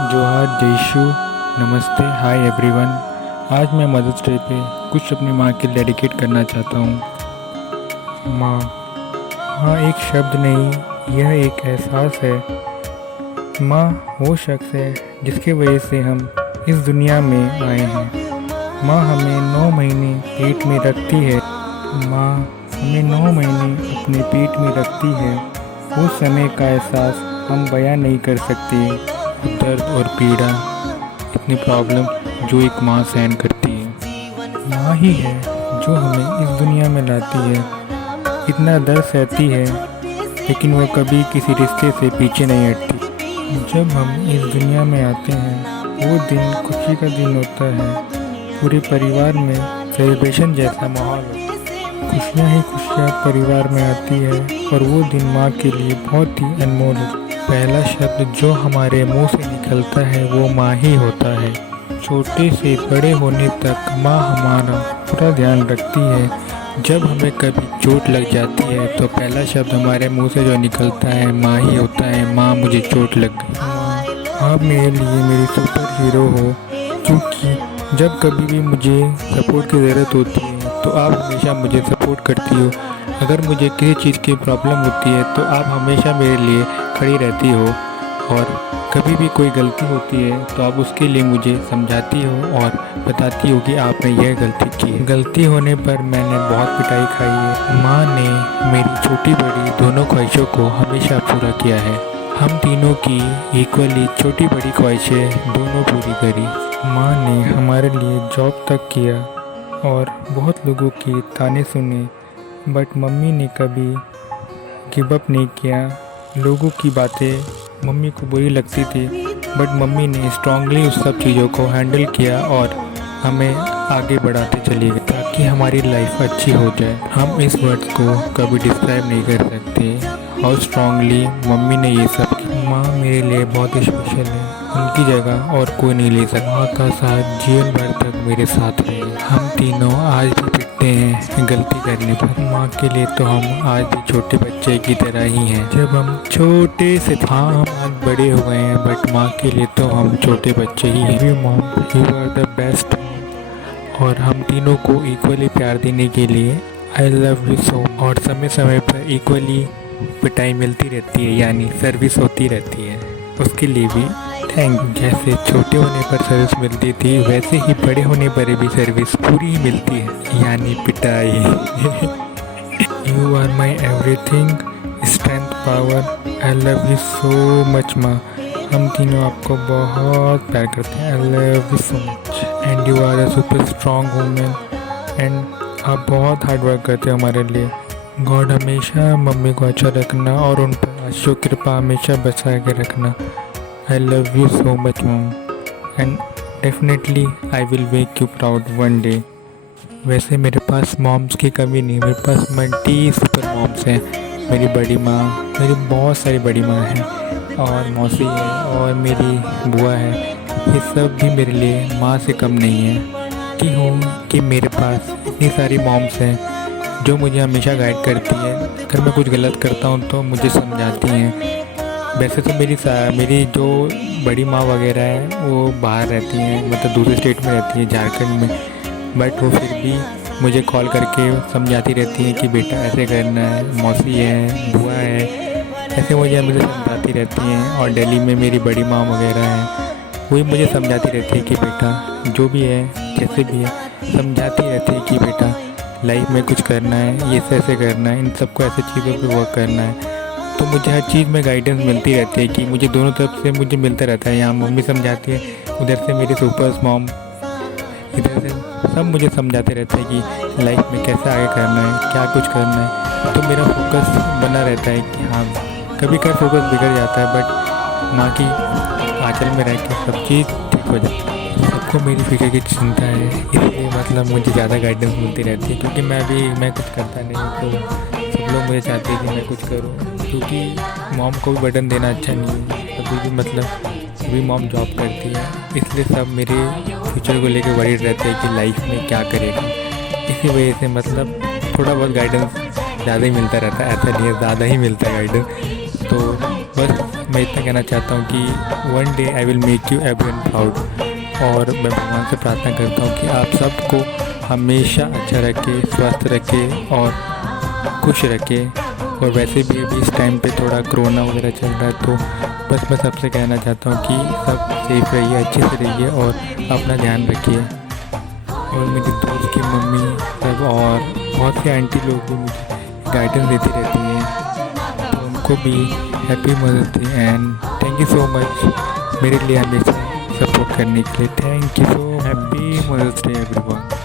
जोहार जयशु। नमस्ते, hi everyone. आज मैं मदर्स डे पे कुछ अपनी माँ के लिए डेडिकेट करना चाहता हूँ। माँ। माँ एक शब्द नहीं, यह एक एहसास है। माँ वो शख्स है जिसकी वजह से हम इस दुनिया में आए हैं। माँ हमें 9 महीने पेट में रखती है। माँ हमें 9 महीने अपने पेट में रखती है। वो समय का एहसास हम बयां नहीं कर सकते। दर्द और पीड़ा, इतनी प्रॉब्लम जो एक माँ सहन करती है। माँ ही है जो हमें इस दुनिया में लाती है। इतना दर्द सहती है लेकिन वो कभी किसी रिश्ते से पीछे नहीं हटती। जब हम इस दुनिया में आते हैं वो दिन खुशी का दिन होता है। पूरे परिवार में सेलिब्रेशन जैसा माहौल होता है। खुशियाँ ही खुशियाँ परिवार में आती है और वो दिन माँ के लिए बहुत ही अनमोल होता है। पहला शब्द जो हमारे मुंह से निकलता है वो माँ ही होता है। छोटे से बड़े होने तक माँ हमारा पूरा ध्यान रखती है। जब हमें कभी चोट लग जाती है तो पहला शब्द हमारे मुंह से जो निकलता है माँ ही होता है। माँ मुझे चोट लग गई। आप मेरे लिए मेरी सुपर हीरो हो, क्योंकि जब कभी भी मुझे सपोर्ट की ज़रूरत होती है तो आप हमेशा मुझे सपोर्ट करती हो। अगर मुझे किसी चीज़ की प्रॉब्लम होती है तो आप हमेशा मेरे लिए खड़ी रहती हो। और कभी भी कोई गलती होती है तो आप उसके लिए मुझे समझाती हो और बताती हो कि आपने यह गलती की। गलती होने पर मैंने बहुत पिटाई खाई है। माँ ने मेरी छोटी बड़ी दोनों ख्वाहिशों को हमेशा पूरा किया है। हम तीनों की इक्वली छोटी बड़ी ख्वाहिशें दोनों पूरी करी। माँ ने हमारे लिए जॉब तक किया और बहुत लोगों के ताने सुने, बट मम्मी ने कभी गिव अप नहीं किया। लोगों की बातें मम्मी को बुरी लगती थी, बट मम्मी ने स्ट्रांगली उस सब चीज़ों को हैंडल किया और हमें आगे बढ़ाते चली गई ताकि हमारी लाइफ अच्छी हो जाए। हम इस वर्ड्स को कभी डिस्क्राइब नहीं कर सकते हाउ स्ट्रांगली मम्मी ने ये सब किया। माँ मेरे लिए बहुत स्पेशल है। उनकी जगह और कोई नहीं ले सकता। माँ का साथ जीवन भर तक मेरे साथ रहे। हम तीनों आज भी पिटते हैं गलती करने पर। माँ के लिए तो हम आज भी छोटे बच्चे की तरह ही हैं। जब हम छोटे से थे, हाँ हम आज बड़े हो गए हैं, बट माँ के लिए तो हम छोटे बच्चे ही हैं। Mom, you are the best. और हम तीनों को इक्वली प्यार देने के लिए आई लव यू सो। और समय समय पर इक्वली पिटाई मिलती रहती है, यानी सर्विस होती रहती है, उसके लिए भी थैंक। जैसे छोटे होने पर सर्विस मिलती थी वैसे ही बड़े होने पर भी सर्विस पूरी ही मिलती है, यानी पिटाई। You are my everything, strength, power. I love you so much माँ। हम तीनों आपको बहुत प्यार करते हैं। I love you so much and you are a super strong women एंड आप बहुत हार्ड वर्क करते हो हमारे लिए। गॉड हमेशा मम्मी को अच्छा रखना और उन पर आशो कृपा हमेशा बचा के रखना। आई love you so much mom and definitely I will make you proud one day. वैसे मेरे पास मॉम्स की कमी नहीं, मेरे पास मल्टी सुपर मॉम्स हैं। मेरी बड़ी माँ, मेरी बहुत सारी बड़ी माँ हैं और मौसी है और मेरी बुआ है। ये सब भी मेरे लिए माँ से कम नहीं है। कि हूँ कि मेरे पास इतनी सारी मॉम्स हैं जो मुझे हमेशा गाइड करती है। अगर मैं कुछ गलत करता हूँ तो मुझे समझाती हैं। वैसे तो मेरी जो बड़ी माँ वगैरह है वो बाहर रहती हैं, मतलब दूसरे स्टेट में रहती है, झारखंड में, बट वो फिर भी मुझे कॉल करके समझाती रहती हैं कि बेटा ऐसे करना है। मौसी है, बुआ है, ऐसे मुझे समझाती रहती हैं। और दिल्ली में मेरी बड़ी माँ वगैरह हैं, वही मुझे समझाती रहती है कि बेटा जो भी है जैसे भी है, समझाती रहती है कि बेटा लाइफ में कुछ करना है, ये ऐसे करना है, इन सबको ऐसे चीज़ों पे वर्क करना है। तो मुझे हर चीज़ में गाइडेंस मिलती रहती है कि मुझे दोनों तरफ से मुझे मिलता रहता है। यहाँ मम्मी समझाती है, उधर से मेरी सुपर मॉम, इधर से सब मुझे समझाते रहते हैं कि लाइफ में कैसे आगे करना है, क्या कुछ करना है। तो मेरा फोकस बना रहता है कि हाँ, कभी कभी फोकस बिगड़ जाता है बट माँ की आंचल में रह के सब चीज़ ठीक हो जाती है। सबको मेरी फ्यूचर की चिंता है, इसलिए मतलब मुझे ज़्यादा गाइडेंस मिलती रहती है, क्योंकि मैं कुछ करता नहीं हूँ तो सब लोग मुझे चाहते हैं कि मैं कुछ करूँ, क्योंकि मॉम को भी बर्डन देना अच्छा नहीं है। अभी भी मतलब अभी मॉम जॉब करती है, इसलिए सब मेरे फ्यूचर को लेकर वरीड रहते हैं कि लाइफ में क्या करेगा। इसी वजह से मतलब थोड़ा बहुत गाइडेंस ज़्यादा ही मिलता रहता है, ऐसा नहीं है ज़्यादा ही मिलता है गाइडेंस। तो बस मैं इतना कहना चाहता हूँ कि one day I will make you everyone proud. और मैं भगवान से प्रार्थना करता हूँ कि आप सबको हमेशा अच्छा रखे, स्वस्थ रखे और खुश रखे। और वैसे भी अभी इस टाइम पे थोड़ा कोरोना वगैरह चल रहा है, तो बस मैं सबसे कहना चाहता हूँ कि सब सेफ रहिए, अच्छे से रहिए और अपना ध्यान रखिए। और मेरी दोस्त की मम्मी सब और बहुत सी आंटी लोग भी मुझे गाइडेंस देती रहती हैं, तो उनको भी happy mother's day and thank you so much मेरे लिए हमेशा सपोर्ट करने के लिए। Thank you so happy mother's day everyone.